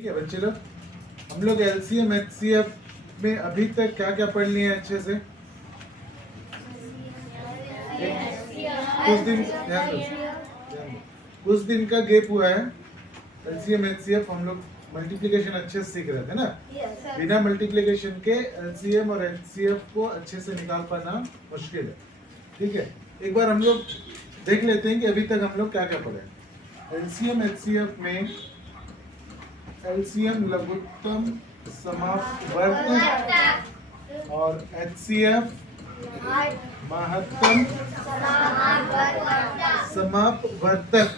ठीक है बच्चे लोग, हम लोग एलसीएम एचसीएफ में अभी तक क्या क्या पढ़ लिए हैं अच्छे से? कुछ दिन का गैप हुआ है। एलसीएम एचसीएफ हम लोग मल्टीप्लिकेशन अच्छे से सीख रहे थे ना। बिना मल्टीप्लिकेशन के एलसीएम और एचसीएफ को अच्छे से निकाल पाना मुश्किल है। ठीक है, एक बार हम लोग देख लेते हैं कि अभी तक हम लोग क्या क्या पढ़े। एलसीएम एचसीएफ में एलसीएम लघुत्तम समापवर्त और एचसीएफ महत्तम समापवर्तक।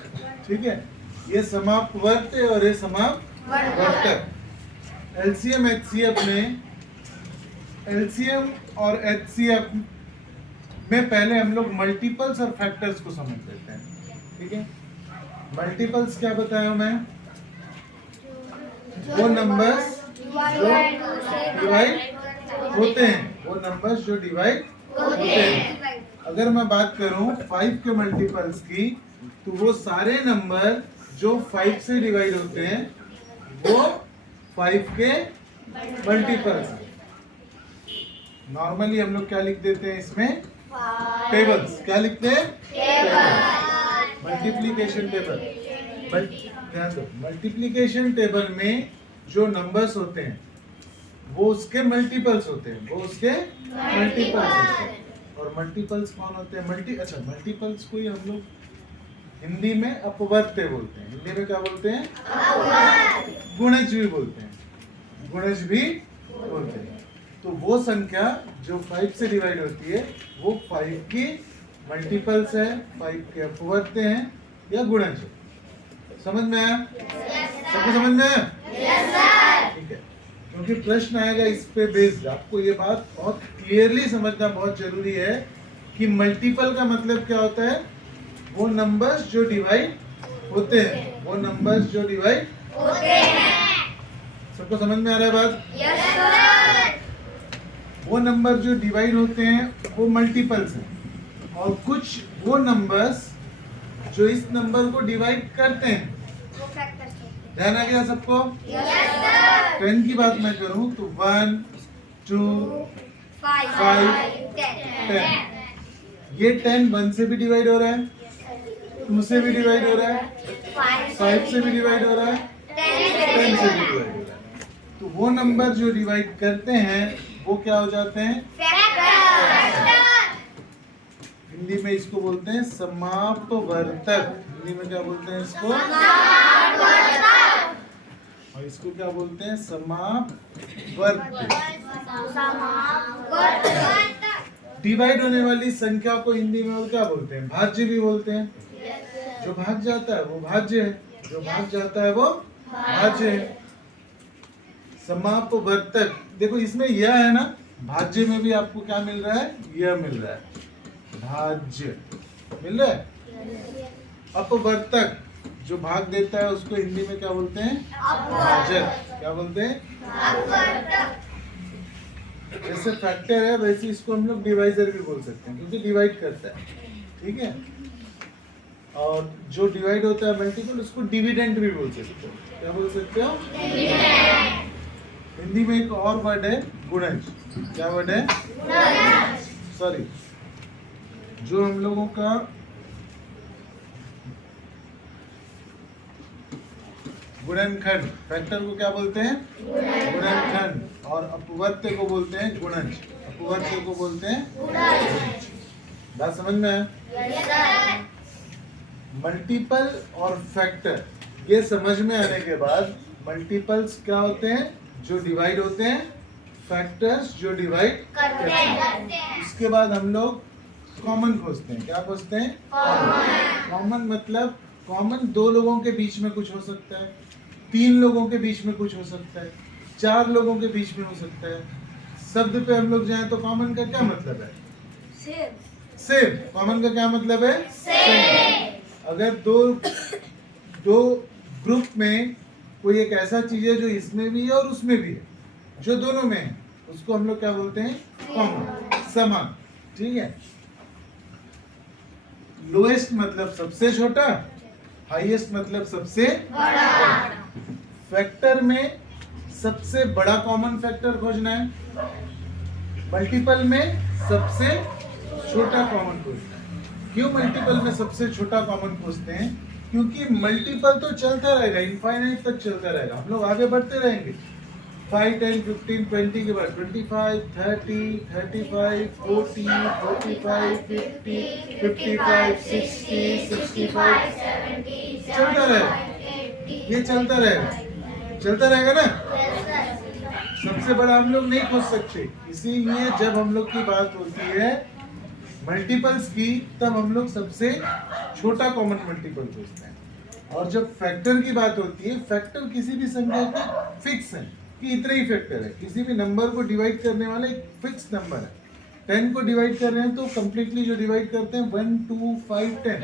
ठीक है, ये समापवर्त है और ये समापवर्तक। एलसीएम एचसीएफ में एलसीएम और एचसीएफ में पहले हम लोग मल्टीपल्स और फैक्टर्स को समझ लेते हैं। ठीक है, मल्टीपल्स क्या बताया मैं? वो नंबर्स जो डिवाइड होते हैं, वो नंबर्स जो डिवाइड होते हैं। अगर मैं बात करूं 5 के मल्टीपल्स की, तो वो सारे नंबर जो 5 से डिवाइड होते हैं वो 5 के मल्टीपल्स हैं। नॉर्मली हम लोग क्या लिख देते हैं इसमें? टेबल्स। क्या लिखते हैं? Multiplication table. ध्यान दो, मल्टीप्लिकेशन टेबल में जो नंबर्स होते हैं वो उसके मल्टीपल्स होते हैं, वो उसके मल्टीपल्स होते हैं। और मल्टीपल्स कौन होते हैं? मल्टीपल्स को ही हम लोग हिंदी में अपवर्त्य बोलते हैं। हिंदी में क्या बोलते हैं? गुणज भी बोलते हैं, गुणज भी बोलते हैं। तो वो संख्या जो 5 से डिवाइड होती है वो 5 की मल्टीपल्स है, 5 के अपवर्त्य हैं या गुणज है। समझ में आया? सबको समझ में आया? ठीक है, क्योंकि प्रश्न आएगा इस पे बेस्ड। आपको ये बात बहुत क्लियरली समझना बहुत जरूरी है कि मल्टीपल का मतलब क्या होता है? वो नंबर्स जो डिवाइड होते हैं, वो नंबर्स जो डिवाइड होते हैं। सबको समझ में आ रहा है बात? Yes sir. वो नंबर जो डिवाइड होते हैं वो मल्टीपल्स हैं, और कुछ वो नंबर्स जो इस नंबर को डिवाइड करते हैं। ध्यान आ गया सबको? Yes sir. 10 की बात मैं करूं तो 1 2 5 10। ये 10 1 से भी डिवाइड हो रहा है, 2 से भी डिवाइड हो रहा है, 5 से भी डिवाइड हो रहा है, 10 से भी डिवाइड हो रहा है। तो वो नंबर जो डिवाइड करते हैं वो क्या हो जाते हैं? हिंदी में इसको बोलते हैं समापवर्तक। हिंदी में क्या बोलते हैं इसको? और इसको क्या बोलते हैं? समापवर्त। डिवाइड होने वाली संख्या को हिंदी में और क्या बोलते हैं? भाज्य भी बोलते हैं। जो भाग जाता है वो भाज्य है, जो भाग जाता है वो भाज्य है। समापवर्तक, देखो इसमें यह है ना, भाज्य में भी आपको क्या मिल रहा है? यह मिल रहा है, भाज्य मिल रहा है। अपवर्तक जो भाग देता है उसको हिंदी में क्या बोलते हैं? भाजक। क्या बोलते हैं? जैसे फैक्टर है वैसे इसको हम लोग डिवाइजर भी बोल सकते हैं, क्योंकि डिवाइड करता है। ठीक है, और जो डिवाइड होता है मल्टीपल उसको डिविडेंड भी बोल सकते हो। क्या बोल सकते हो? हिंदी में एक और वर्ड है गुणज। क्या वर्ड है? सॉरी, जो हम लोगों का गुणनखंड, फैक्टर को क्या बोलते हैं? गुणनखंड। और अपवर्त्य को बोलते हैं गुणज। अपवर्त्य को बोलते हैं गुणज। बात समझ में है? मल्टीपल और फैक्टर ये समझ में आने के बाद, मल्टीपल्स क्या होते हैं? जो डिवाइड होते हैं, फैक्टर्स जो डिवाइड करते हैं। उसके बाद हम लोग कॉमन खोजते हैं। क्या खोजते हैं? कॉमन मतलब कॉमन 2 लोगों के बीच में कुछ हो सकता है, 3 लोगों के बीच में कुछ हो सकता है, 4 लोगों के बीच में हो सकता है। शब्द पे हम लोग जाएं तो कॉमन का क्या मतलब है? सेम। कॉमन का क्या मतलब है? सेम। अगर दो ग्रुप में कोई एक ऐसा चीज है जो इसमें भी है और उसमें भी है, जो दोनों में है, उसको हम लोग क्या बोलते हैं? कॉमन, समान। ठीक है, लोएस्ट मतलब सबसे छोटा, हाईएस्ट मतलब सबसे बड़ा। फैक्टर में सबसे बड़ा कॉमन फैक्टर खोजना है, मल्टीपल में सबसे छोटा कॉमन खोजना है। क्यों मल्टीपल में सबसे छोटा कॉमन खोजते हैं? क्योंकि मल्टीपल तो चलता रहेगा, इनफाइनाइट तक चलता रहेगा, हम लोग आगे बढ़ते रहेंगे। 5, 10, 15, 20 के बाद 25, 30, 35, 40, 45, 50, 55, 60, 65 चलता रहेगा, ये चलता रहेगा ना। सबसे बड़ा हम लोग नहीं खोज सकते, इसीलिए जब हम लोग की बात होती है मल्टीपल्स की, तब हम लोग सबसे छोटा कॉमन मल्टीपल खोजते हैं। और जब फैक्टर की बात होती है, फैक्टर किसी भी संख्या का फिक्स है कि इतना ही फैक्टर है। किसी भी नंबर को डिवाइड करने वाला एक फिक्स नंबर है। 10 को डिवाइड कर रहे हैं तो कंप्लीटली जो डिवाइड करते हैं 1, 2, 5, 10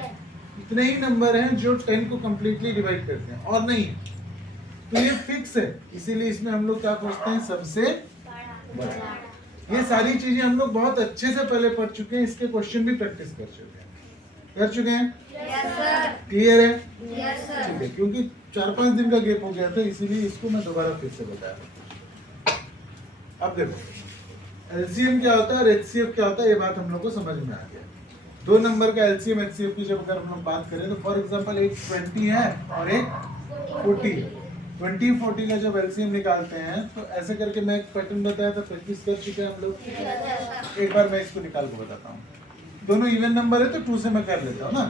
इतने ही नंबर हैं जो 10 को कंप्लीटली डिवाइड करते हैं, और नहीं। तो ये फिक्स है, इसीलिए इसमें हम लोग क्या खोजते हैं? सबसे बड़ा। ये सारी चीजें हम लोग बहुत अच्छे से पहले पढ़ चुके हैं, इसके क्वेश्चन भी प्रैक्टिस कर चुके हैं। क्लियर है? ठीक है, क्योंकि 4-5 दिन का गैप हो गया था, इसीलिए इसको मैं दोबारा फिर से बताया। अब देखो एलसीएम क्या होता है और एचसीएफ क्या होता है, ये बात हम लोग को समझ में आ गया। दो नंबर का एलसीएम एचसीएफ की जब अगर हम लोग बात करें तो फॉर एग्जांपल एक 20 है और एक 40 है। 20-40 का जब एलसीएम निकालते हैं तो ऐसे करके मैं एक पैटर्न बताया था, प्रैक्टिस कर चुके हैं हम लोग। एक बार मैं इसको निकाल के बताता हूँ। दोनों इवन नंबर है तो 2 से मैं कर लेता हूँ ना।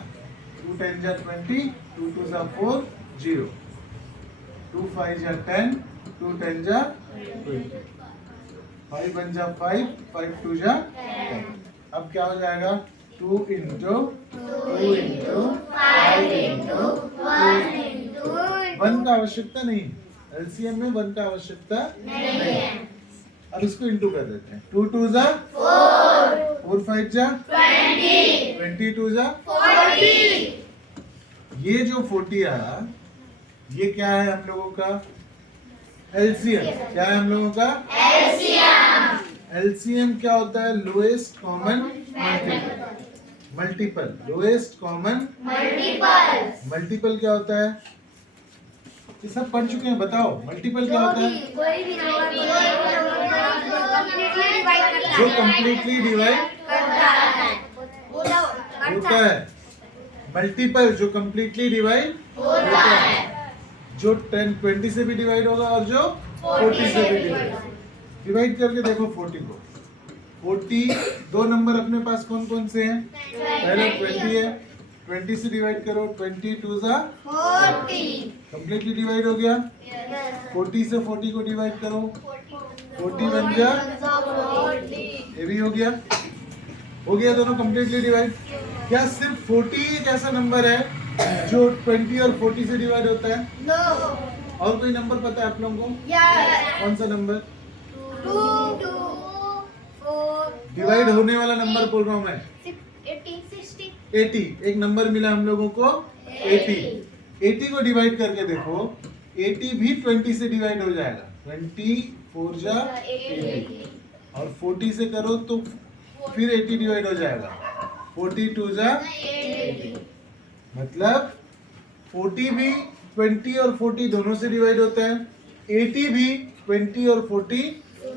2 10 जा 20, 2 2 जा 4, 0, 2 5 जा 10, 2 10 जा 20, 5 1 जा 5, 5 2 जा 10। अब क्या हो जाएगा? 2 into 2 into 5 into 1 का आवश्यकता नहीं, एलसीएम में 1 का आवश्यकता नहीं है। अब इसको इंटू कर देते हैं। 2 2 जा 4, 4 5 जा 20, 22 जा 40। ये जो 40 आया, ये क्या है हम लोगों का? एलसीएम। क्या है हम लोगों का? एलसीएम। एलसीएम क्या होता है? Lowest common multiple. Lowest common multiple क्या होता है? ये सब पढ़ चुके हैं, बताओ मल्टीपल क्या होता है? जो कंप्लीटली डिवाइड होता है। मल्टीपल जो कंप्लीटली डिवाइड होता है, जो 20 से भी डिवाइड होगा और जो 40 से भी डिवाइड करके देखो 40 को। 40 दो नंबर अपने पास कौन कौन से हैं? पहले 20 है, 20 से डिवाइड करो, 20 2 जा 40, कंप्लीटली डिवाइड हो गया। 40 से 40 को डिवाइड करो, 40 1 जा 40, ये भी हो गया दोनों कंप्लीटली डिवाइड। क्या सिर्फ 40 एक ऐसा नंबर है जो 20 और 40 से डिवाइड होता है? नो। और कोई नंबर पता है आप लोगों को? कौन सा नंबर? 2 डिवाइड होने वाला नंबर बोल रहा हूँ मैं। 80 एक नंबर मिला हम लोगों को 80 को डिवाइड करके देखो, 80 भी 20 से डिवाइड हो जाएगा। 20 4 जा 80 और 40 से करो तो फिर 80 डिवाइड हो जाएगा। 40 2 जा 80, मतलब 40 भी 20 और 40 दोनों से डिवाइड होता है, 80 भी 20 और 40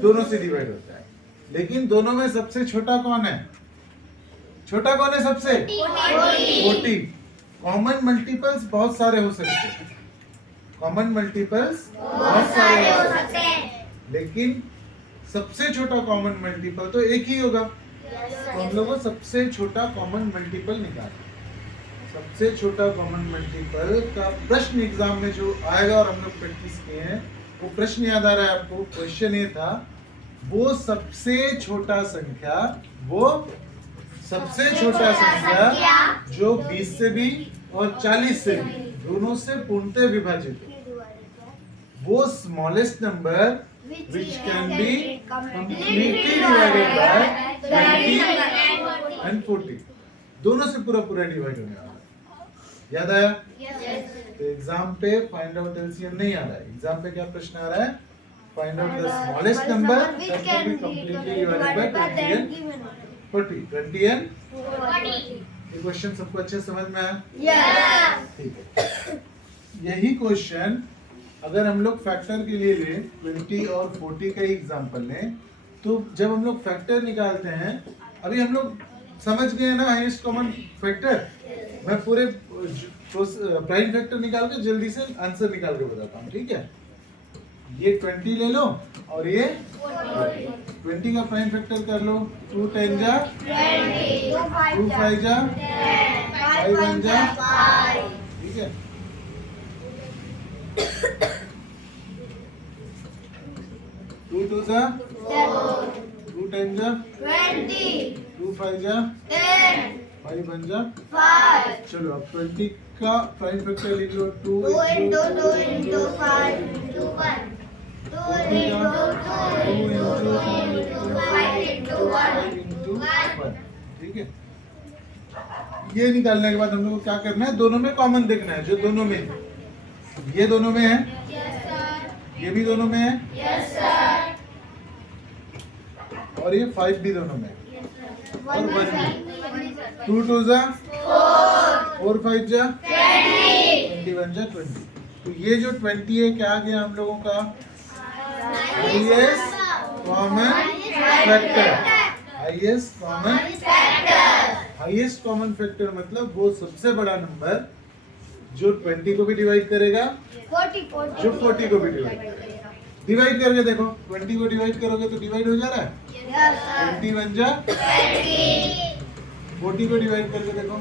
दोनों से डिवाइड होता है। लेकिन दोनों में सबसे छोटा कौन है? छोटा कौन है सबसे? 40। कॉमन मल्टीपल्स बहुत सारे हो सकते हैं, कॉमन मल्टीपल्स बहुत सारे हो सकते हैं, लेकिन सबसे छोटा कॉमन मल्टीपल तो एक ही होगा। तो हम लोग को सबसे छोटा कॉमन मल्टीपल निकालना। सबसे छोटा कॉमन मल्टीपल का प्रश्न एग्जाम में जो आएगा और हम लोग प्रैक्टिस किए हैं, वो प्रश्न याद आ रहा है आपको? क्वेश्चन ये था, वो सबसे छोटा संख्या, वो सबसे छोटा संख्या जो 20 से भी और 40 से भी दोनों से पूर्णतः विभाजित हो, वो smallest number which can be completely divided by 20 and 40, दोनों से पूरा डिवाइड होने वाला है। याद आया? तो एग्जाम पे फाइंड आउट एलसीएम नहीं आ रहा है, एग्जाम पे क्या प्रश्न आ रहा है? Find out the smallest number that can be completely divided by 20 and 40. 20 and 40। ये क्वेश्चन सबको अच्छे समझ में आया? ठीक है। यही क्वेश्चन अगर हम लोग फैक्टर के लिए लें 20 और 40 का ही एग्जांपल लें, तो जब हम लोग फैक्टर निकालते हैं, अभी हम लोग समझ गए ना हाईएस्ट कॉमन फैक्टर। मैं पूरे प्राइम फैक्टर निकाल के जल्दी से आंसर निकाल के बताता हूँ, ठीक है। ये 20 ले लो और ये 20 का प्राइम फैक्टर कर लो। 2 10 जा 2 5 जा 5 1 जा, ठीक है। 2 2 जा 2 10 जा 2 5 जा 5 1 जा। चलो अब 20 का प्राइम फैक्टर लिख लो। 2 into 5 into 1, ठीक है। ये निकालने के बाद हम लोग को क्या करना है, दोनों में कॉमन देखना है। जो दोनों में, ये दोनों में है, ये भी दोनों में है, और ये 5 भी दोनों में है, और 1 भी। 2 2 जा 4 5 जा 21 जा 20। तो ये जो 20 है, क्या आ गया हम लोगों का, highest common factor. Highest common factor, highest common factor मतलब वो सबसे बड़ा नंबर जो 20 को भी डिवाइड करेगा, जो 40 को भी डिवाइड करेगा। डिवाइड करके देखो, 20 को डिवाइड करोगे तो डिवाइड हो जा रहा है। 21 जा 40 को डिवाइड करके देखो,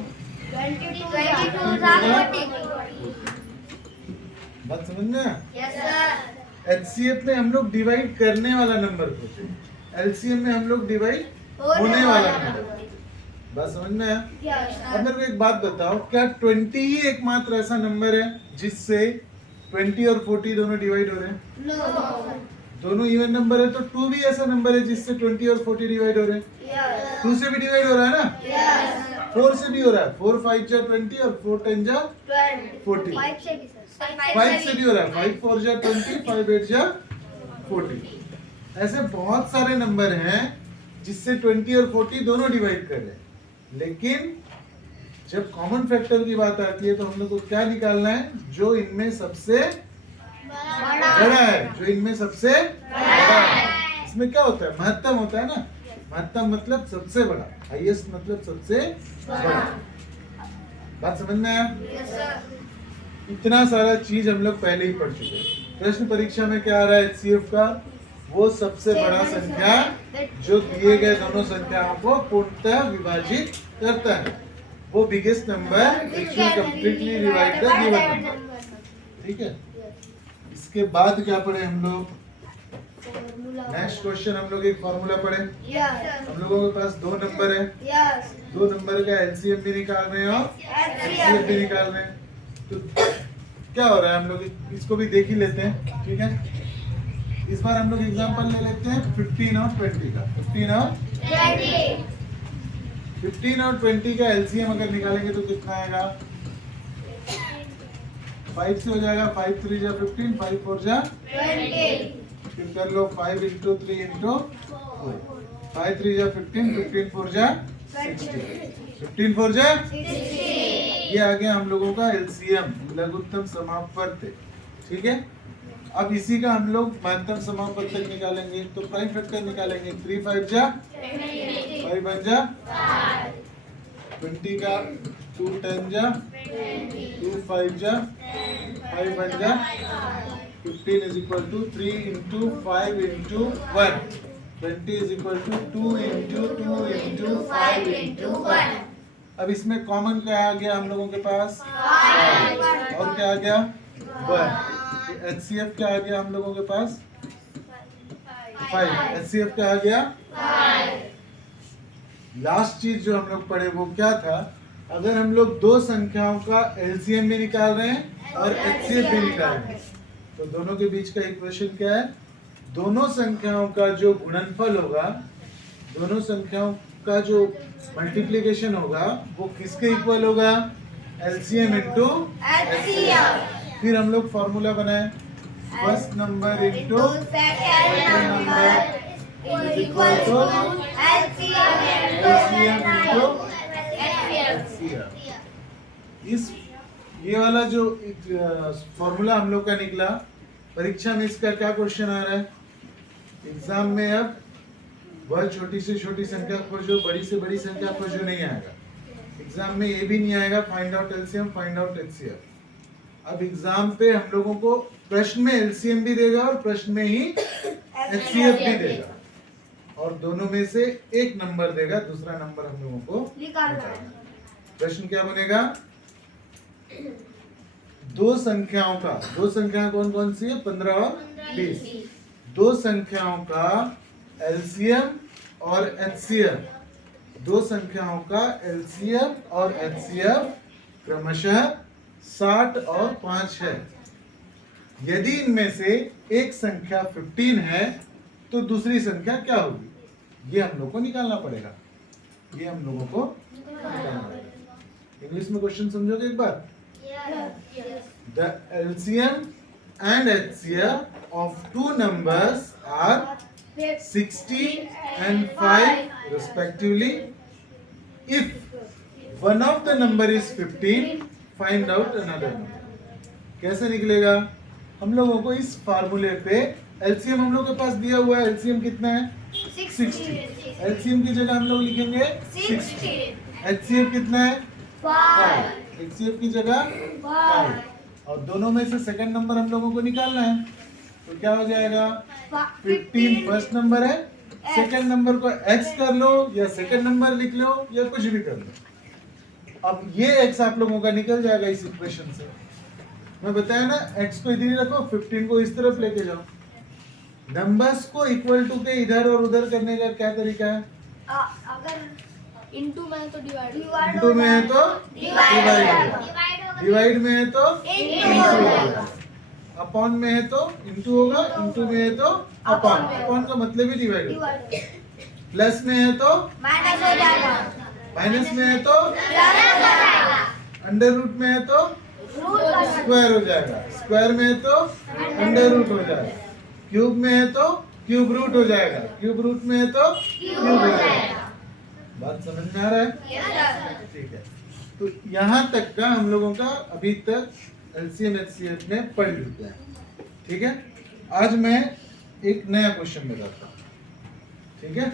बात समझ में। एचसीएफ में हम लोग डिवाइड करने वाला नंबर पूछे, एलसीएम में हम लोग डिवाइड होने वाला नंबर। बात समझ में आया। अब मेरे को एक बात बताओ, क्या 20 ही एकमात्र ऐसा नंबर है जिससे 20 और 40 दोनों डिवाइड हो रहे हैं? दोनों इवन नंबर है, तो 2 भी ऐसा नंबर है जिससे 20 और 40 डिवाइड हो रहे हैं। 2 से भी डिवाइड हो रहा है ना, 4 से भी हो रहा है। 4 5 जा 20 और 4 10 जा 40। 5 से भी हो रहा है, 5 4 जा 20, 5 8 जा 40। ऐसे बहुत सारे नंबर हैं जिससे 20 और 40 दोनों डिवाइड कर रहे हैं। लेकिन जब कॉमन फैक्टर की बात आती है तो हम लोग को क्या निकालना है, जो इनमें सबसे बड़ा है, जो इनमें सबसे बड़ा है। इसमें क्या होता है, महत्तम होता है ना। महत्तम मतलब सबसे बड़ा, हाईएस्ट मतलब सबसे बड़ा। बात समझ में आया। इतना सारा चीज हम लोग पहले ही पढ़ चुके हैं। प्रश्न परीक्षा में क्या आ रहा है एचसीएफ का, वो सबसे बड़ा संख्या जो दिए गए दोनों संख्याओं को पूर्णतः विभाजित करता है, वो biggest number which will completely divide the given number, ठीक है। इसके बाद क्या पढ़े हम लोग, नेक्स्ट क्वेश्चन हम लोग एक फॉर्मूला पढ़े। हम लोगों के पास 2 नंबर है, 2 नंबर का एलसीएम भी निकाल रहे हैं और एचसीएफ भी निकाल रहे हैं। तो क्या हो रहा है, हम लोग इसको भी देख ही लेते हैं, ठीक है। इस बार हम लोग एग्जांपल ले लेते हैं 15 और 20 का। 15 और 20 का एलसीएम अगर निकालेंगे तो कितना आएगा, 5 से हो जाएगा। 5 3 जा 15, 5 4 जा 20। फिर कर लो 5 into 3 into 4। 5 3 जा 15, 15 4 जा 60, 15 4 जा 60। ये आ गया हम लोगों का एलसीएम, लघुत्तम समापवर्त, ठीक है। अब इसी का हम लोग महत्तम समापवर्तक निकालेंगे, तो प्राइम फैक्टर निकालेंगे। 3 5 जा 5 1 जा 20 का 2 10 जा 2 5 जा 5 1 जा 15 is equal to 3 into 5 into 1। 20 is equal to 2 into 2 into 5 into 1। अब इसमें कॉमन क्या आ गया हम लोगों के पास, 5। और क्या आ गया, 1। एचसीएफ क्या आ गया हम लोगों के पास, 5। एचसीएफ क्या आ गया, 5। लास्ट चीज जो हम लोग पढ़े वो क्या था, अगर हम लोग 2 संख्याओं का एलसीएम भी निकाल रहे हैं और एचसीएफ भी निकाल रहे हैं, तो दोनों के बीच का इक्वेशन क्या है, दोनों संख्याओं का जो गुणनफल होगा, दोनों संख्याओं का जो मल्टीप्लिकेशन होगा, वो किसके इक्वल होगा, एलसीएम इनटू एचसीएफ। फिर हम लोग फॉर्मूला बनाए, first number into second number equal to LCM into HCF. इस ये वाला जो फॉर्मूला हम लोग का निकला, परीक्षा में इसका क्या क्वेश्चन आ रहा है? एग्जाम में अब वह छोटी से छोटी संख्या खोजो, बड़ी से बड़ी संख्या खोजो नहीं आएगा। एग्जाम में ये भी नहीं आएगा find out LCM, find out HCF. अब एग्जाम पे हम लोगों को प्रश्न में एलसीएम भी देगा और प्रश्न में ही एचसीएफ भी देगा, और दोनों में से एक नंबर देगा, दूसरा नंबर हम लोगों को निकालना है। प्रश्न क्या बनेगा? दो संख्याएं कौन कौन सी है? 15 और 20। दो संख्याओं का एलसीएम और एचसीएफ, दो संख्याओं का एलसीएम और एचसीएफ क्रमशः 60 और 5 है। यदि इनमें से एक संख्या 15 है तो दूसरी संख्या क्या होगी? ये हम लोग को निकालना पड़ेगा, ये हम लोगों को निकालना पड़ेगा। इंग्लिश में क्वेश्चन समझोगे एक बार? The LCM and HCF of two numbers are 60 and 5 respectively. If one of the number is 15, find out another number. कैसे निकलेगा? हम लोगों को इस फार्मूले पे एलसीएम हम लोग के पास दिया हुआ है। एलसीएम कितना है? 60। एलसीएम की जगह हम लोग लिखेंगे 60। एचसीएफ कितना है? 5। एचसीएफ की जगह 5, और दोनों में से सेकंड नंबर हम लोगों को निकालना है। तो क्या हो जाएगा? 15 फर्स्ट नंबर है, सेकंड नंबर को x कर लो या सेकंड नंबर लिख लो या कुछ भी कर लो। अब ये x आप लोगों का निकल जाएगा इस इक्वेशन से। मैं बताया ना, x को इधर ही रखो, 15 को इस तरफ लेके जाओ। नंबर्स को इक्वल टू के इधर और उधर करने का क्या तरीका है? अगर इनटू में है तो डिवाइड, इनटू में है तो डिवाइड, डिवाइड में है तो इनटू, अपॉन में है तो इनटू होगा, इनटू में है तो अपॉन, अपॉन का मतलब ही डिवाइड होता है। प्लस में है तो माइनस हो जाएगा, माइनस में है तो प्लस हो जाएगा, अंडर रूट में है तो स्क्वायर हो जाएगा, स्क्वायर में है तो अंडर रूट हो जाएगा, क्यूब में है तो क्यूब रूट हो जाएगा, क्यूब रूट में है तो क्यूब हो जाएगा। बात समझ में आ रहा है? ठीक है। तो यहाँ तक का हम लोगों का अभी तक एलसीएम एचसीएफ में पढ़ चुके हैं। ठीक है, आज मैं एक नया क्वेश्चन बताता हूँ। ठीक है,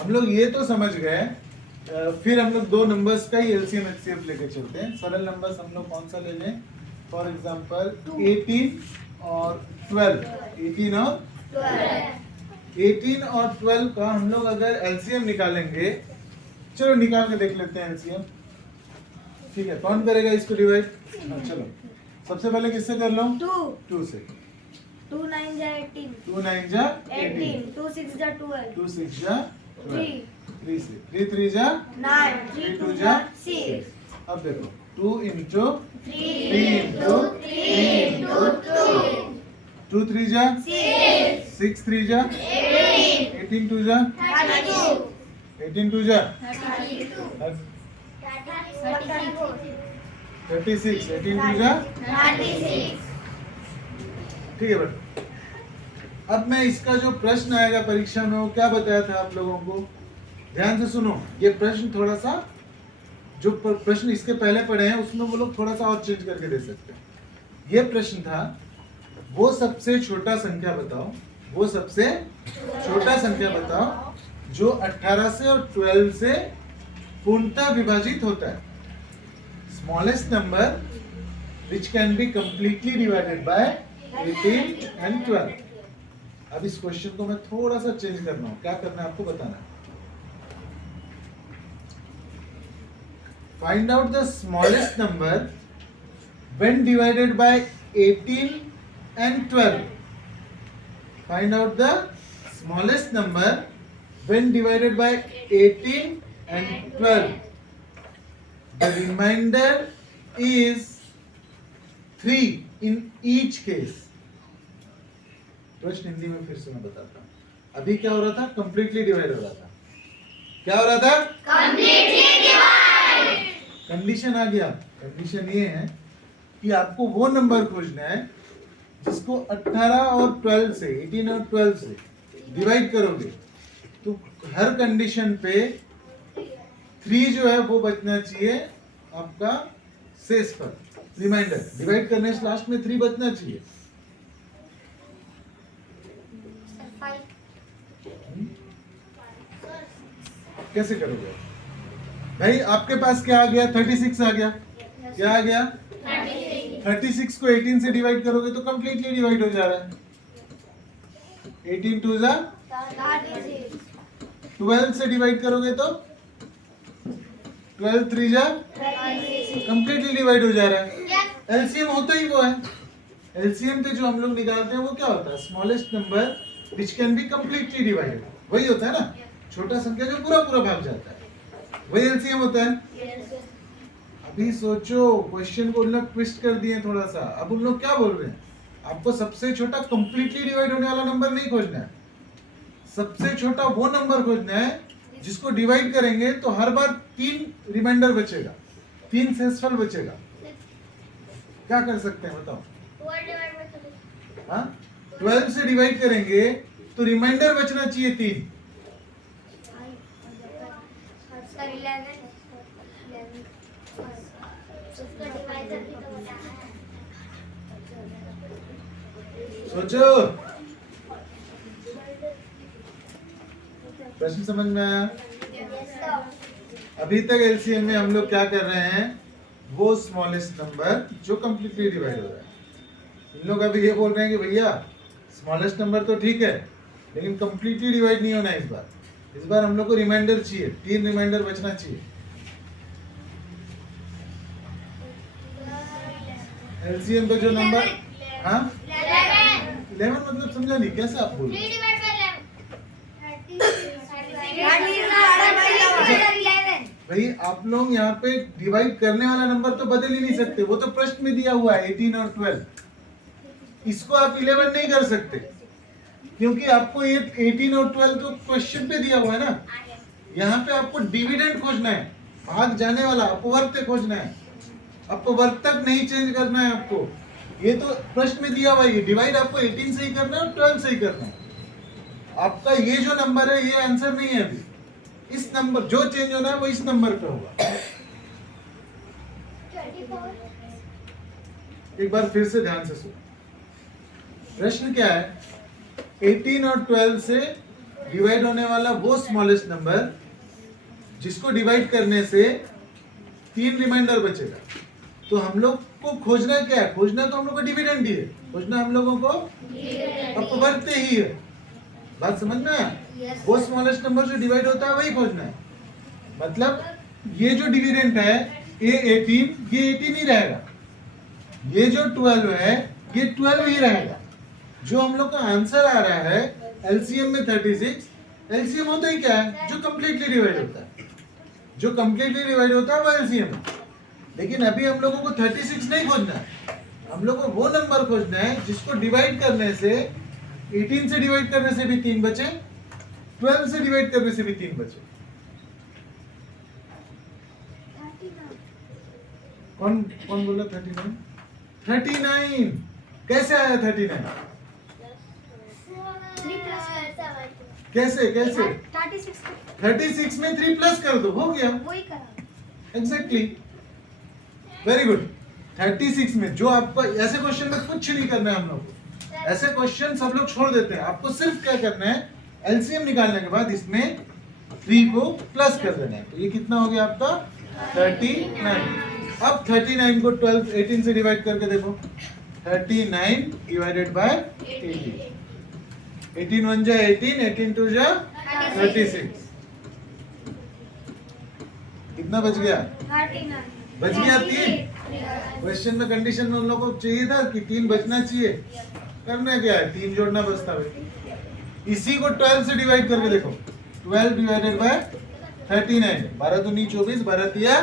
हम लोग ये तो समझ गए, फिर हम लोग दो नंबर्स का ही एलसीएम एचसीएफ लेके चलते हैं। सरल नंबर्स हम लोग कौन सा ले लें? फॉर एग्जांपल 18 और 12, 18 और 12 का हम लोग अगर एलसीएम निकालेंगे, चलो निकाल के देख लेते हैं एलसीएम। ठीक है, कौन करेगा इसको डिवाइड? चलो सबसे पहले किससे कर लो? 2 से। 2 9 जा 18, 2 9 जा 18, 2 6 जा 12, 2 6 जा 3 3 से, 3 3 जा 9, 3 2 जा 6। अब देखो 2 into 3 into 3 into 2, 2 3 जा 6, 6 3 जा 18 2 जा 32, 18 2 जा 32, 36, 18 2 जा 36। ठीक है बेटा। अब मैं इसका जो प्रश्न आएगा परीक्षा में वो क्या बताया था आप लोगों को, ध्यान से सुनो। ये प्रश्न थोड़ा सा, जो प्रश्न इसके पहले पढ़े हैं उसमें वो लोग थोड़ा सा और चेंज करके दे सकते हैं। ये प्रश्न था, वो सबसे छोटा संख्या बताओ, वो सबसे छोटा संख्या बताओ जो 18 से और 12 से पूर्णतः विभाजित होता है। Smallest number which can be completely divided by 18 and 12। अब इस क्वेश्चन को मैं थोड़ा सा चेंज करना हूं, क्या करना है आपको बताना है। Find out the smallest number when divided by 18 and 12। Find out the smallest number when divided by 18 and 12। The remainder is 3 in each case। प्रश्न हिंदी में फिर से मैं बताता हूँ। अभी क्या हो रहा था? कंप्लीटली डिवाइड हो रहा था। क्या हो रहा था? Completely divide. कंडीशन आ गया। कंडीशन ये है कि आपको वो नंबर खोजना है जिसको 18 और 12 से, 18 और 12 से डिवाइड करोगे तो हर कंडीशन पे 3 जो है वो बचना चाहिए आपका शेष पर, रिमाइंडर। डिवाइड करने से लास्ट में 3 बचना चाहिए। कैसे करोगे भाई? आपके पास क्या आ गया? 36 आ गया। क्या आ गया? 36 को 18 से डिवाइड करोगे तो कंप्लीटली डिवाइड हो जा रहा है। 18 टू जा 12 से डिवाइड करोगे तो 12 3 जा कंप्लीटली डिवाइड हो जा रहा है। एलसीएम होता ही वो है। एलसीएम पे जो हम लोग निकालते हैं वो क्या होता है? Smallest number which can be completely divided. वही होता है ना, छोटा संख्या जो पूरा पूरा भाग जाता है, वही एलसीएम होता है। अभी सोचो, क्वेश्चन को उन लोग ट्विस्ट कर दिए थोड़ा सा। अब उन लोग क्या बोल रहे हैं? आपको सबसे छोटा कंप्लीटली डिवाइड होने वाला नंबर नहीं खोजना है, सबसे छोटा वो नंबर खोजना है जिसको डिवाइड करेंगे तो हर बार 3 रिमाइंडर बचेगा, 3 शेषफल बचेगा। क्या कर सकते हैं बताओ? हाँ, 12 से डिवाइड करेंगे तो रिमाइंडर बचना चाहिए 3। सोचो, प्रश्न समझ में आया? अभी तक एलसीएम में हम लोग क्या कर रहे हैं? वो स्मॉलेस्ट नंबर जो कंप्लीटली डिवाइड हो रहा है। इन लोग अभी ये बोल रहे हैं कि भैया स्मॉलेस्ट नंबर तो ठीक है लेकिन कंप्लीटली डिवाइड नहीं होना है इस बार हम लोग को रिमाइंडर चाहिए, 3 रिमाइंडर बचना चाहिए। एलसीएम पे जो नंबर, हाँ 11 मतलब समझा नहीं, कैसे आप बोल रहे हैं? भाई आप लोग यहाँ पे डिवाइड करने वाला नंबर तो बदल ही नहीं सकते, वो तो प्रश्न में दिया हुआ है 18 और 12। इसको आप 11 नहीं कर सकते क्योंकि आपको ये 18 और 12 तो क्वेश्चन पे दिया हुआ है ना। यहाँ पे आपको डिविडेंड खोजना है, भाग जाने वाला अपवर्त्य खोजना है, अपवर्तक नहीं चेंज करना है आपको। ये तो प्रश्न में दिया हुआ है, डिवाइड आपको 18 से ही करना है और 12 से ही करना है। आपका ये जो नंबर है ये आंसर नहीं है अभी। इस नंबर जो चेंज होना है वो इस नंबर पे होगा। एक बार फिर से ध्यान से सुनो, प्रश्न क्या है? 18 और 12 से डिवाइड होने वाला वो स्मॉलेस्ट नंबर जिसको डिवाइड करने से 3 रिमाइंडर बचेगा। तो हम लोग को खोजना क्या है? खोजना तो हम लोग को डिविडेंड ही है, खोजना हम लोगों को अपवर्त्य ही है। बात समझ में आया? वो स्मॉलेस्ट नंबर जो डिवाइड होता है वही खोजना है। मतलब ये जो डिविडेंड है ये 18, ये 18 ही रहेगा। ये जो 12 है ये 12 ही रहेगा। जो हम लोग का आंसर आ रहा है एलसीएम में 36, एलसीएम होता ही क्या है? जो कंप्लीटली डिवाइड होता है। जो कंप्लीटली डिवाइड होता है वो एलसीएम है। लेकिन अभी हम लोगों को 36 नहीं खोजना है, हम लोग को वो नंबर खोजना है जिसको डिवाइड करने से 18 से डिवाइड करने से भी 3 बचे, 12 से डिवाइड करने से भी 3 बचे। कौन कौन बोला 39? 39 कैसे आया? 39 कैसे कैसे? 36 में 3 प्लस कर दो, हो गया। Exactly, very good. 36 में जो आपको ऐसे क्वेश्चन में कुछ नहीं करना है हम लोग को, ऐसे क्वेश्चन सब लोग छोड़ देते हैं। आपको सिर्फ क्या करना है? एलसीएम निकालने के बाद इसमें 3 को प्लस कर देना है। तो ये कितना हो गया आपका? 39। अब 39 को 18 से डिवाइड करके देखो, 39 डिवाइडेड बाय 18। 18 1 जा 18, 18 2 जा 36। कितना बच गया? बच गया 3। क्वेश्चन में कंडीशन में उन लोगों को चाहिए था कि 3 बचना चाहिए। करना क्या है? 3 जोड़ना बचता है। इसी को 12 से डिवाइड करके देखो, 12 डिवाइडेड बाय 39, 12 दूनी 24, 12 तिया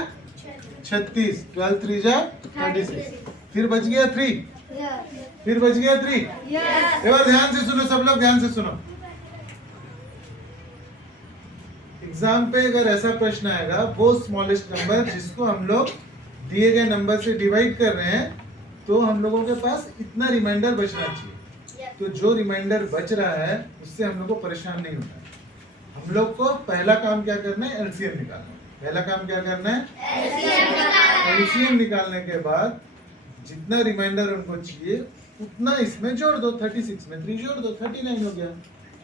36, 12 3 जा 36। फिर बच गया 3, फिर बच गया 3। एक बार ध्यान से सुनो, सब लोग ध्यान से सुनो। एग्जाम पे अगर ऐसा प्रश्न आएगा, वो स्मॉलेस्ट नंबर जिसको हम लोग दिए गए नंबर से डिवाइड कर रहे हैं, तो हम लोगों के पास इतना रिमाइंडर बचना चाहिए। तो जो रिमाइंडर बच रहा है उससे हम लोग को परेशान नहीं होना है। हम लोग को पहला काम क्या करना है? एलसीएम निकालना है। पहला काम क्या करना है? एलसीएम निकालने के बाद जितना रिमाइंडर उनको चाहिए उतना इसमें जोड़ दो। 36 में 3 जोड़ दो, 39 हो गया।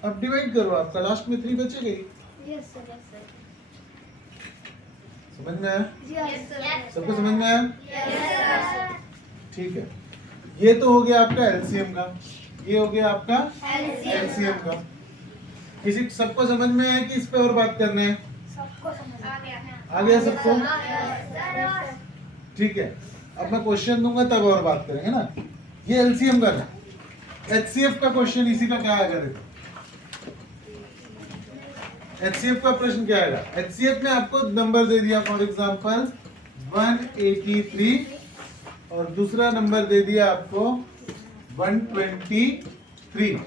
अब डिवाइड करो, आपका लास्ट में 3 बचेगा ही। Yes, sir. Yes, sir. समझ में आया? Yes, sir. सबको समझ में आया? Yes, sir. ठीक है, ये तो हो गया आपका एलसीएम का, ये हो गया आपका LCM. एलसीएम का। किसी सबको समझ में आया कि इस पे और बात करना है? सबको समझ आ गया. आ गया सबको? Yes, sir. ठीक है, अब मैं क्वेश्चन दूंगा तब और बात करेंगे ना। ये एलसीएम का था, एचसीएफ का क्वेश्चन इसी का क्या आएगा देखो। एचसीएफ का प्रश्न क्या आएगा? एचसीएफ में आपको नंबर दे दिया, फॉर एग्जांपल 183 और दूसरा नंबर दे दिया आपको 123,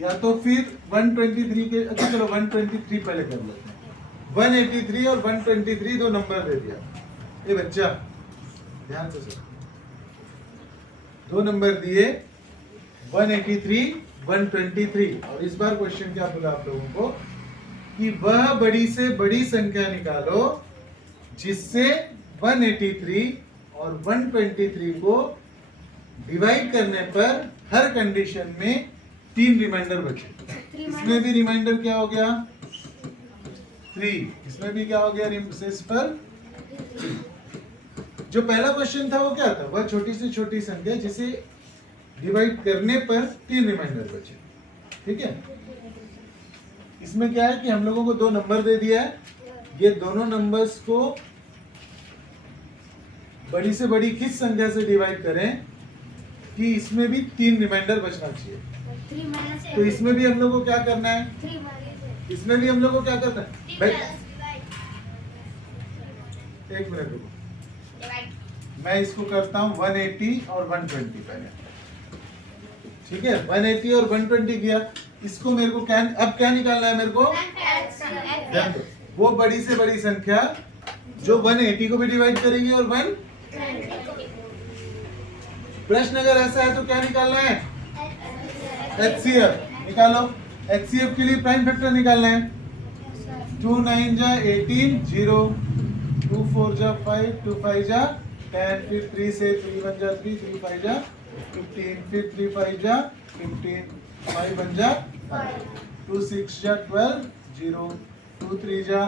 या तो फिर 123 के, अच्छा चलो 123 पहले कर लेते हैं। 183 और 123 दो नंबर दे दिया। ये बच्चा ध्यान से सुनो, दो नंबर दिए 183 123, और इस बार क्वेश्चन क्या बोला आप लोगों को कि वह बड़ी से बड़ी संख्या निकालो जिससे 183 और 123 को डिवाइड करने पर हर कंडीशन में 3 रिमाइंडर बचे। इसमें भी रिमाइंडर क्या हो गया? 3। इसमें भी क्या हो गया? शेष पर 3। जो पहला क्वेश्चन था वो क्या था? वह छोटी से छोटी संख्या जिसे डिवाइड करने पर 3 रिमाइंडर बचे। ठीक है, इसमें क्या है कि हम लोगों को दो नंबर दे दिया है, ये दोनों नंबर्स को बड़ी से बड़ी किस संख्या से डिवाइड करें कि इसमें भी 3 रिमाइंडर बचना चाहिए। तो इसमें भी हम लोग को क्या करना है? इसमें भी हम लोग को क्या करना है भाई? एक मिनट रुको, मैं इसको करता हूँ 180 और 120 पहले। ठीक है, 180 और 120 किया। इसको मेरे को क्या, अब क्या निकालना है मेरे को? ध्यान दो, वो बड़ी से बड़ी संख्या जो 180 को भी डिवाइड करेगी और 1। प्रश्न अगर ऐसा है तो क्या निकालना है? HCF निकालो। HCF के लिए प्राइम फैक्टर निकालना है। 2 9 जा 18 0, 2 4 जा 5, 2 5 जा 10, फिर 3 से 3 1 जा 3, 3 5 जा 15, फिर 3 5 जा 15, 5 1 जा 5, 2 6 जा 12 0, 2 3 जा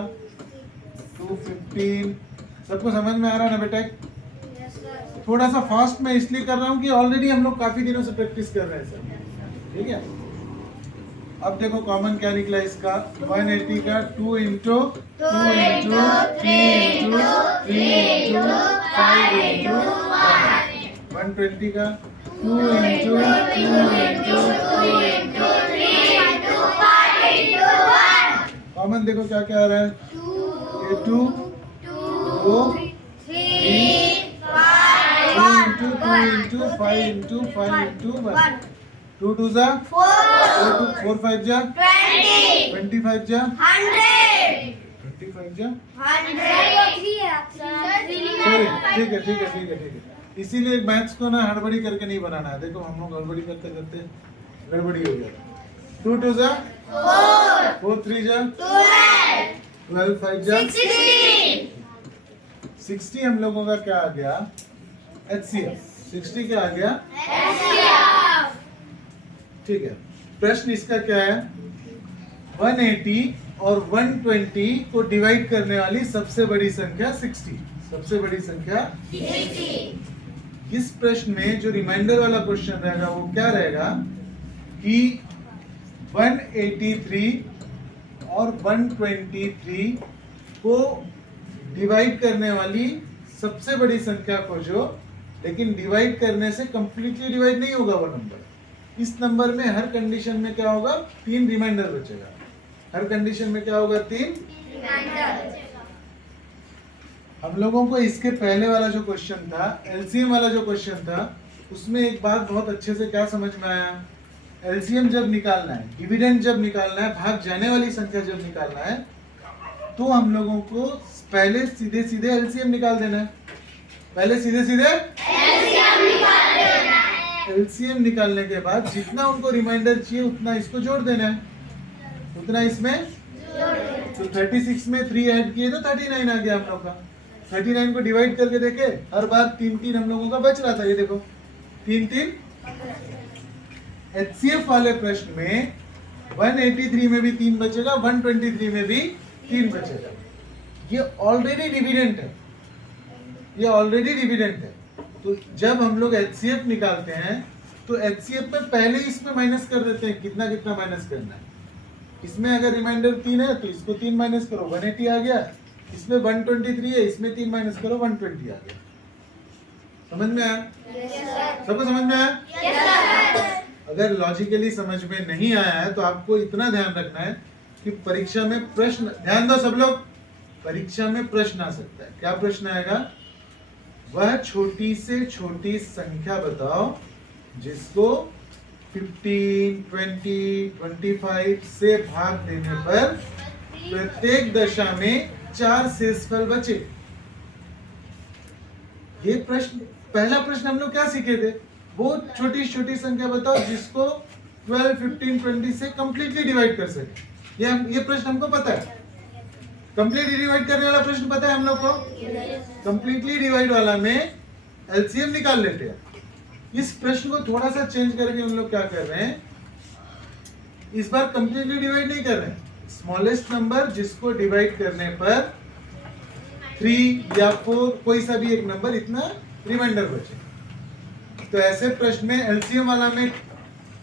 2 15। सबको समझ में आ रहा है ना बेटा? थोड़ा सा फास्ट मैं इसलिए कर रहा हूँ कि ऑलरेडी हम लोग काफी दिनों से प्रैक्टिस कर रहे हैं सर। ठीक है, अब देखो कॉमन क्या निकला इसका? 180 का 2 into 2 into 3 into 3 into 5 into 120 का 2 into 2 into 2 into 3 into 5 into 1। Common देखो क्या क्या आ रहा है? 2 2 3 5 2 इंटू 5 इंटू 5 इंटू 1। 2 2 जा 4 5 जा 20, 25 जा 100, 25 जा 100। ठीक है ठीक है ठीक है ठीक है। इसीलिए मैथ्स को ना हड़बड़ी करके नहीं बनाना है। देखो हम लोग हड़बड़ी करते करते गड़बड़ी हो गया। 2 2 जा 4 3 जा 12 5 जा 60। हम लोगों का क्या आ गया? HCF। 60 क्या आ गया? ठीक है, प्रश्न इसका क्या है? 180 और 120 को डिवाइड करने वाली सबसे बड़ी संख्या 60। सबसे बड़ी संख्या 60। इस प्रश्न में जो रिमाइंडर वाला क्वेश्चन रहेगा वो क्या रहेगा कि 183 और 123 को डिवाइड करने वाली सबसे बड़ी संख्या खोजो, लेकिन डिवाइड करने से कंप्लीटली डिवाइड नहीं होगा वो नंबर। इस नंबर में हर कंडीशन में क्या होगा? 3 रिमाइंडर बचेगा। हर कंडीशन में क्या होगा? 3 रिमाइंडर। हम लोगों को इसके पहले वाला जो क्वेश्चन था, एलसीएम वाला जो क्वेश्चन था, उसमें एक बात बहुत अच्छे से क्या समझ में आया? एलसीएम जब निकालना है, डिविडेंड जब निकालना है, भाग जाने वाली संख्या जब निकालना है, तो हम लोगों को पहले सीधे सीधे एलसीएम निकाल देना है। पहले सीधे सीधे एलसीएम निकालने के बाद जितना उनको रिमाइंडर चाहिए उतना इसको जोड़ देना है, उतना इसमें। तो 36 में 3 ऐड किए तो 39 आ गया हम लोग का। 39 को डिवाइड करके देखे, हर बार 3 3 हम लोगों का बच रहा था। ये देखो 3 3। HCF वाले प्रश्न में 183 में भी 3 बचेगा, 123 में भी 3 बचेगा। ये ऑलरेडी डिविडेंड है, ये ऑलरेडी डिविडेंड है। तो जब हम लोग एचसीएफ निकालते हैं तो एचसीएफ में पहले ही इसमें माइनस कर देते हैं, कितना कितना माइनस करना है। इसमें अगर रिमाइंडर 3 है तो इसको 3 माइनस करो, 180 आ गया। इसमें 123 है, इसमें 3 माइनस करो, 120 आ गया। समझ में आया? सबको समझ में आया? अगर लॉजिकली समझ में नहीं आया है तो आपको इतना ध्यान रखना है कि परीक्षा में प्रश्न, ध्यान दो सब लोग, परीक्षा में प्रश्न आ सकता है। क्या प्रश्न आएगा? वह छोटी से छोटी संख्या बताओ जिसको 15, 20, 25 से भाग देने पर प्रत्येक दशा में 4 शेषफल बचे। ये प्रश्न, पहला प्रश्न हम लोग क्या सीखे थे? वो छोटी छोटी संख्या बताओ जिसको 12, 15, 20 से कंप्लीटली डिवाइड कर सके। ये प्रश्न हमको पता है। कंप्लीटली डिवाइड करने वाला प्रश्न पता है हम लोग को? कंप्लीटली डिवाइड वाला में एलसीएम निकाल लेते हैं। इस प्रश्न को थोड़ा सा चेंज करके हम लोग क्या कर रहे हैं, इस बार कंप्लीटली डिवाइड नहीं कर रहे हैं। स्मॉलेस्ट नंबर जिसको डिवाइड करने पर 3 या 4 कोई सा भी एक नंबर इतना रिमाइंडर बचे। तो ऐसे प्रश्न में एलसीएम वाला में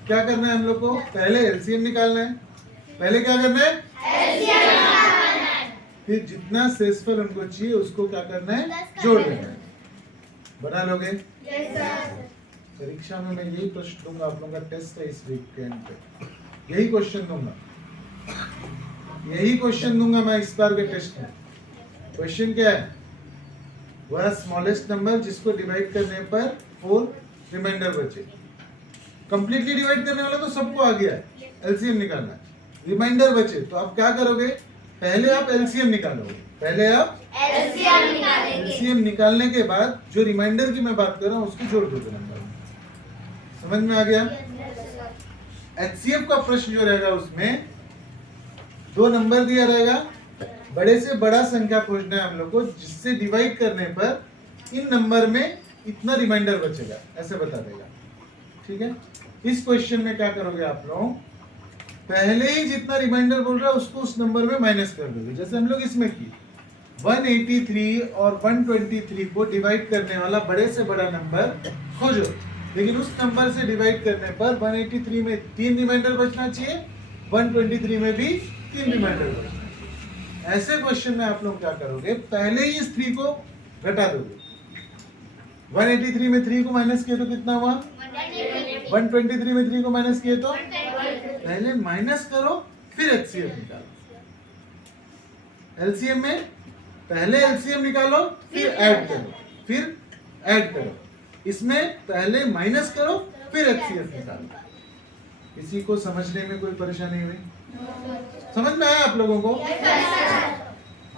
क्या करना है हम लोग को? पहले एलसीएम निकालना है। पहले क्या करना है? एलसीएम निकालना है। फिर जितना शेषफल उनको चाहिए उसको क्या करना है? जोड़ देना है। बना लोगे? परीक्षा में मैं यही प्रश्न दूंगा, आप लोगों का टेस्ट है इस वीकेंड पे, यही क्वेश्चन दूंगा, यही क्वेश्चन दूंगा मैं इस बार के टेस्ट में। क्वेश्चन क्या है? वह स्मॉलेस्ट नंबर जिसको डिवाइड करने पर 4 रिमाइंडर बचे। कंप्लीटली डिवाइड करने वाला तो सबको आ गया है, एलसीएम निकालना है। रिमाइंडर बचे तो आप क्या करोगे? पहले आप एलसीएम निकालोगे। पहले आप एलसीएम निकालने के बाद जो रिमाइंडर की मैं बात कर रहा हूँ उसको जोड़ दोगे नंबर। समझ में आ गया? एचसीएफ का प्रश्न जो रहेगा उसमें 2 नंबर दिया रहेगा, बड़े से बड़ा संख्या खोजना है हम लोग को जिससे डिवाइड करने पर इन नंबर में इतना रिमाइंडर बचेगा, ऐसे बता देगा। ठीक है? इस क्वेश्चन में क्या करोगे आप लोग? पहले ही जितना रिमाइंडर बोल रहा है उसको उस नंबर में माइनस कर दोगे। जैसे हम लोग इसमें की 183 और 123 को डिवाइड करने वाला बड़े से बड़ा नंबर खोजो, लेकिन उस नंबर से डिवाइड करने पर 183 में 3 रिमाइंडर बचना चाहिए, 123 में भी 3 रिमाइंडर बचना चाहिए। ऐसे क्वेश्चन में आप लोग क्या करोगे? पहले ही इस 3 को घटा दोगे। 183 में 3 को माइनस किए तो कितना हुआ? 123 में 3 को माइनस किए तो पहले माइनस करो फिर एचसीएफ निकालो। एलसीएम में पहले एलसीएम निकालो फिर ऐड करो, फिर ऐड करो। इसमें पहले माइनस करो फिर एचसीएफ निकालो। किसी को समझने में कोई परेशानी हुई? समझ में आया आप लोगों को?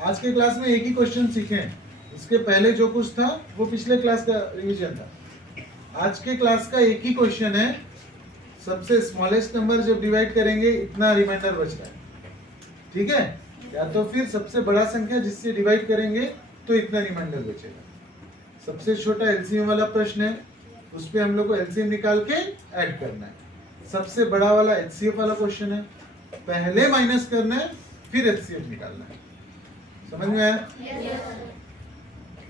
आज के क्लास में एक ही क्वेश्चन सीखे हैं, इसके पहले जो कुछ था वो पिछले क्लास का रिवीजन था। आज के क्लास का एक ही क्वेश्चन है, सबसे स्मॉलेस्ट नंबर जब डिवाइड करेंगे इतना रिमाइंडर बच रहा है। ठीक है? या तो फिर सबसे बड़ा संख्या जिससे डिवाइड करेंगे तो इतना रिमाइंडर बचेगा। सबसे छोटा एलसीएम वाला प्रश्न है, उस पे हम लोग को एलसीएम निकाल के ऐड करना है। सबसे बड़ा वाला एचसीएफ वाला क्वेश्चन है, पहले माइनस करना है फिर एचसीएफ निकालना है। समझ में आया?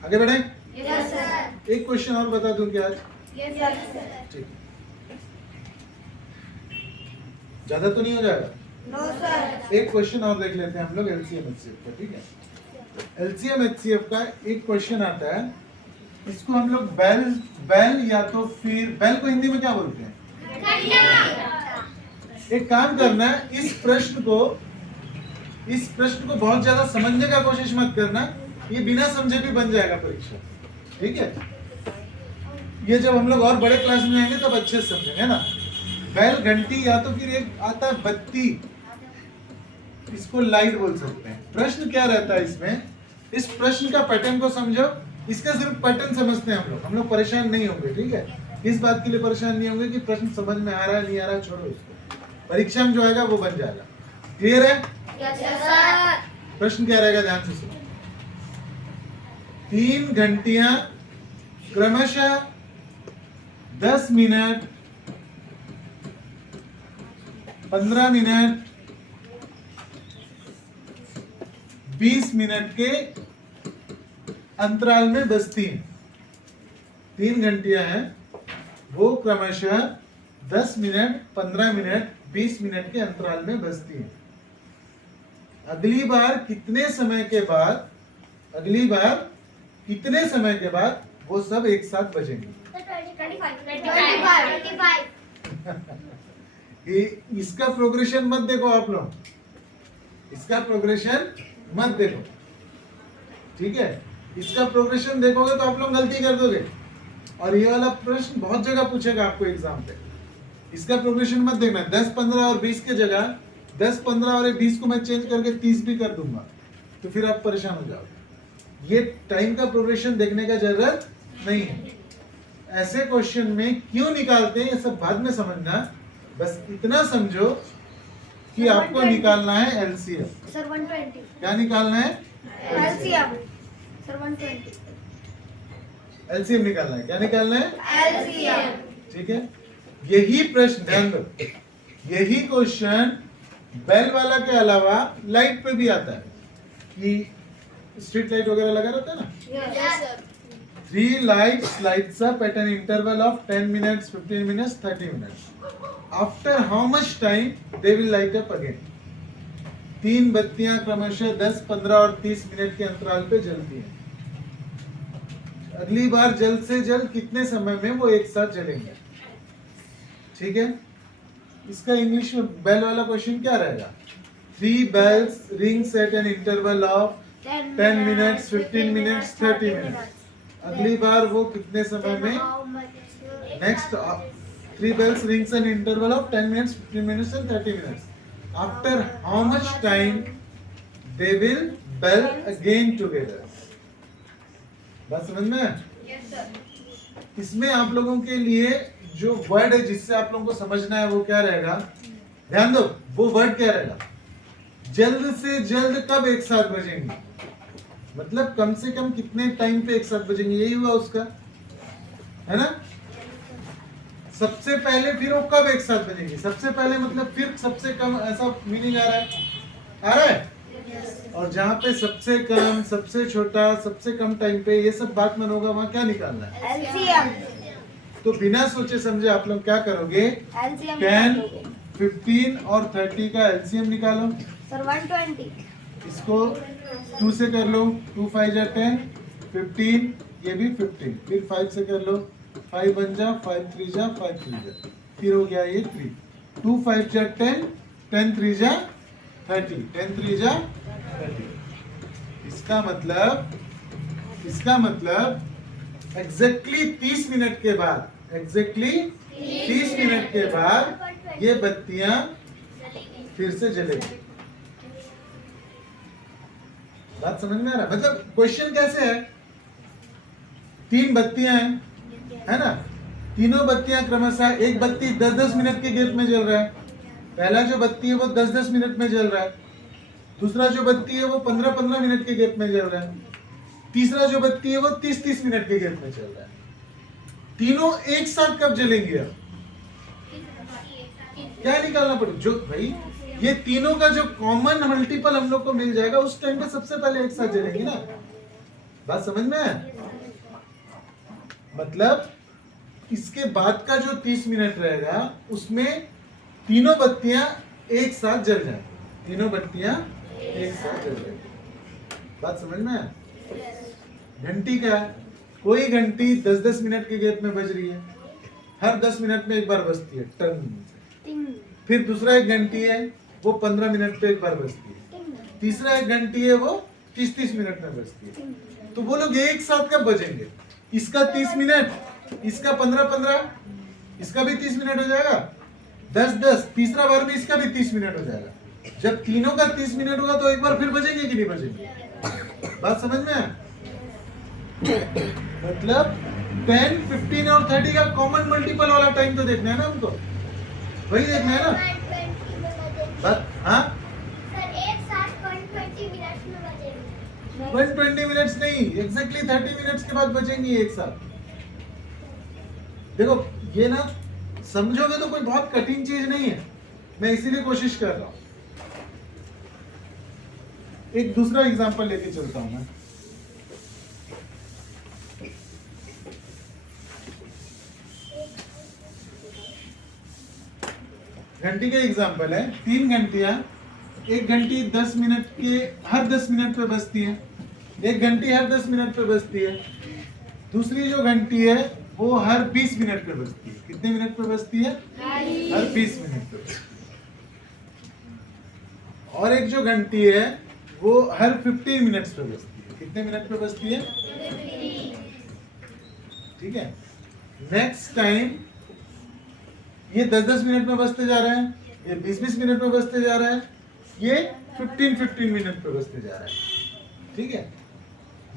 आगे बढ़े? एक क्वेश्चन और बता दूं क्या आज? ठीक, ज्यादा तो नहीं हो जाएगा? एक क्वेश्चन और देख लेते हैं हम लोग एलसीएम एचसीएफ का। ठीक है? एलसीएम एचसीएफ का एक क्वेश्चन आता है, इसको हम लोग बैल या तो फिर बैल को हिंदी में क्या बोलते हैं? एक काम करना है, इस प्रश्न को बहुत ज्यादा समझने का कोशिश मत करना, ये बिना समझे भी बन जाएगा परीक्षा। ठीक है? ये जब हम लोग और बड़े क्लास में आएंगे तब अच्छे से समझेंगे ना। बैल घंटी या तो फिर एक आता है बत्ती, इसको लाइट बोल सकते हैं। प्रश्न क्या रहता है इसमें? इस प्रश्न का पैटर्न को समझो, इसका सिर्फ पैटर्न समझते हैं हम लोग परेशान नहीं होंगे। ठीक है? इस बात के लिए परेशान नहीं होंगे कि प्रश्न समझ में आ रहा है नहीं आ रहा है, छोड़ो इसको, परीक्षा में जो आएगा वो बन जाएगा। क्लियर है? प्रश्न क्या रहेगा? ध्यान से सुनो। 3 घंटियां क्रमशः 10 मिनट 15 मिनट 20 मिनट के अंतराल में बजती हैं। 3 घंटियां हैं, वो क्रमशः 10 मिनट 15 मिनट 20 मिनट के अंतराल में बजती हैं। अगली बार कितने समय के बाद वो सब एक साथ बजेंगे? 25 इसका प्रोग्रेशन मत देखो आप लोग, इसका प्रोग्रेशन मत देखो, ठीक है? इसका प्रोग्रेशन देखोगे तो आप लोग गलती कर दोगे, और ये वाला प्रश्न बहुत जगह पूछेगा आपको एग्जाम पे। इसका प्रोग्रेशन मत देखना। 10, 15 और 20 के जगह 10, 15 और 20 को मैं चेंज करके 30 भी कर दूंगा, तो फिर आप परेशान हो जाओगे। ये टाइम का प्रोग्रेशन देखने का जरूरत नहीं है। ऐसे क्वेश्चन में क्यों निकालते हैं ये सब बाद में समझना, बस इतना समझो कि आपको निकालना है एलसीएम। सर 120 क्या निकालना है? एलसीएम सर 120 एलसीएम निकालना है। क्या निकालना है? एलसीएम ठीक है, यही प्रश्न ध्यान दो, यही क्वेश्चन बेल वाला के अलावा लाइट पे भी आता है कि स्ट्रीट लाइट वगैरह लगा रहता है ना। Yes sir 3 lights lights up at an interval of 10 minutes, 15 minutes, 30 minutes. After how much time they will light up again? 3 बत्तियां क्रमशः 10, 15 और 30 मिनट के अंतराल पे जलती हैं। अगली बार जल्द से जल्द कितने समय में वो एक साथ जलेंगे? ठीक है, इसका इंग्लिश में बेल वाला क्वेश्चन क्या रहेगा? 3 bells rings at an interval of 10 minutes, 15 minutes, 30 minutes. अगली बार वो कितने समय में? Next 3 bells rings an interval of 10 minutes, 15 minutes and 30 minutes. After how much time they will bell again together? बात समझ में? यस सर इसमें आप लोगों के लिए जो वर्ड है जिससे आप लोगों को समझना है वो क्या रहेगा? ध्यान दो, वो वर्ड क्या रहेगा? जल्द से जल्द कब एक साथ बजेंगे, मतलब कम से कम कितने टाइम पे एक साथ बजेंगे, यही हुआ उसका, है ना? सबसे पहले फिर वो कब एक साथ बजेंगे, सबसे पहले मतलब फिर सबसे कम, ऐसा मीनिंग आ रहा है? और जहाँ पे सबसे कम, सबसे छोटा, सबसे कम टाइम पे ये सब बात मन होगा, वहाँ क्या निकालना है? एलसीएम तो बिना सोचे समझे आप लोग क्या करोगे? 10, 15 और 30 का एलसीएम निकालो। सर 120 इसको 2 से कर लो, 2 5 जा 10, 15, ये भी 15, फिर 5 से कर लो, 5 1 जा, 5 3 जा, 5 3 जा, फिर हो गया ये 3, 2 5 जा 10, 10 3 जा 30, 10 3 जा 30। इसका मतलब एग्जैक्टली 30 मिनट के बाद, ये बत्तियां फिर से जलेगी। बात समझ में आ रहा है? मतलब क्वेश्चन कैसे है? 3 बत्तियां हैं, है ना? तीनों बत्तियां क्रमशः, एक बत्ती 10-10 मिनट के गैप में जल रहा है। पहला जो बत्ती है वो 10-10 मिनट में जल रहा है, दूसरा जो बत्ती है वो 15-15 मिनट के गैप में जल रहा है, तीसरा जो बत्ती है वो 30-30 मिनट के गैप में चल रहा है। तीनों एक साथ कब जलेंगे? अब क्या निकालना पड़ेगा? जो भाई ये तीनों का जो कॉमन मल्टीपल हम लोग को मिल जाएगा, उस टाइम पे सबसे पहले एक साथ जलेंगी ना। बात समझ में है? मतलब इसके बाद का जो 30 मिनट रहेगा उसमें तीनों बत्तियां एक साथ जल जाएंगी, तीनों बत्तियां एक साथ जल जाएंगी। बात समझ में है? घंटी क्या है? कोई घंटी 10-10 मिनट के गैप में बज रही है, हर 10 मिनट में एक बार बजती है टंग। फिर दूसरा एक घंटी है वो 15 मिनट पे एक बार बजती है, तीसरा एक घंटी है वो 30-30 मिनट में बजती है। तो वो लोग एक साथ कब बजेंगे? इसका 30 मिनट, इसका 15-15, इसका भी 30 मिनट हो जाएगा, 10-10, तीसरा बार में इसका भी 30 मिनट हो जाएगा। जब तीनों का 30 मिनट होगा तो एक बार फिर बजेंगे कि नहीं बजेंगे? बात समझ में है? मतलब 10, 15 और 30 का कॉमन मल्टीपल वाला टाइम तो देखना है ना हमको, वही देखना है ना। बस हाँ, सर एक साथ 120 मिनट्स में बजेंगे। 120 मिनट्स नहीं, एग्जैक्टली 30 मिनट्स के बाद बजेंगी एक साथ। देखो ये ना समझोगे तो कोई बहुत कठिन चीज नहीं है, मैं इसीलिए कोशिश कर रहा हूं। एक दूसरा एग्जांपल लेके चलता हूं मैं। घंटी का एग्जांपल है। 3 घंटियां, 1 घंटी 10 मिनट के हर 10 मिनट पे बजती है, 1 घंटी हर 10 मिनट पे बजती है। दूसरी जो घंटी है वो हर 20 मिनट पे बजती है। कितने मिनट पे बजती है? हर 20 मिनट पे। और एक जो घंटी है वो हर 15 मिनट्स पे बजती है। कितने मिनट पे बजती है? ठीक है। नेक्स्ट टाइम ये 10-10 मिनट में बजते जा रहा है, ये 20-20 मिनट में बजते जा रहा है, ये 15-15 मिनट पे बजते जा रहा है। ठीक है।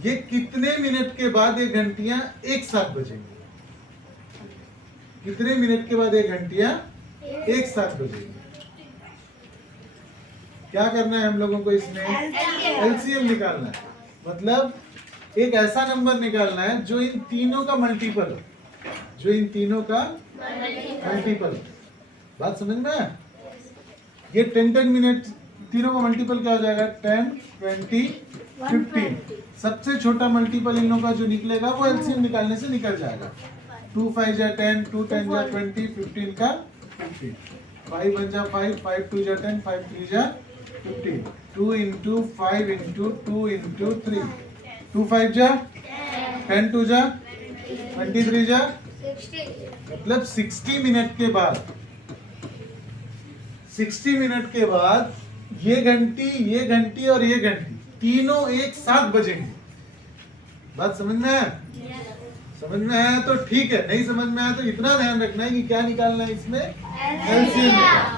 ये कितने मिनट के बाद ये घंटियां एक साथ बजेंगी? कितने मिनट के बाद ये घंटियां एक साथ बजेंगी? क्या करना है हम लोगों को इसमें? एलसीएम निकालना है। मतलब एक ऐसा नंबर निकालना है जो इन तीनों का मल्टीपल हो, जो इन तीनों का मल्टीपल। बात समझ में आया? ये 10-10 मिनट तीनों का मल्टीपल क्या हो जाएगा? 10, 20, 15। सबसे छोटा मल्टीपल इन लोगों का जो निकलेगा वो एलसीएम निकालने से निकल जाएगा। 2 5 जा 10, 2 10 जा 20, 15 का 15, 5 1 जा 5, 5 2 जा 10, 5 3 जा 15, 2 into 5 into 2 into 3, 2 5 जा 10, 2 जा 23 जा, मतलब 60 मिनट के बाद, 60 मिनट के बाद ये घंटी और ये घंटी तीनों एक साथ बजेंगे। बात समझ में आया? समझ में आया तो ठीक है, नहीं समझ में आया तो इतना ध्यान रखना है कि क्या निकालना है इसमें? एलसीएम।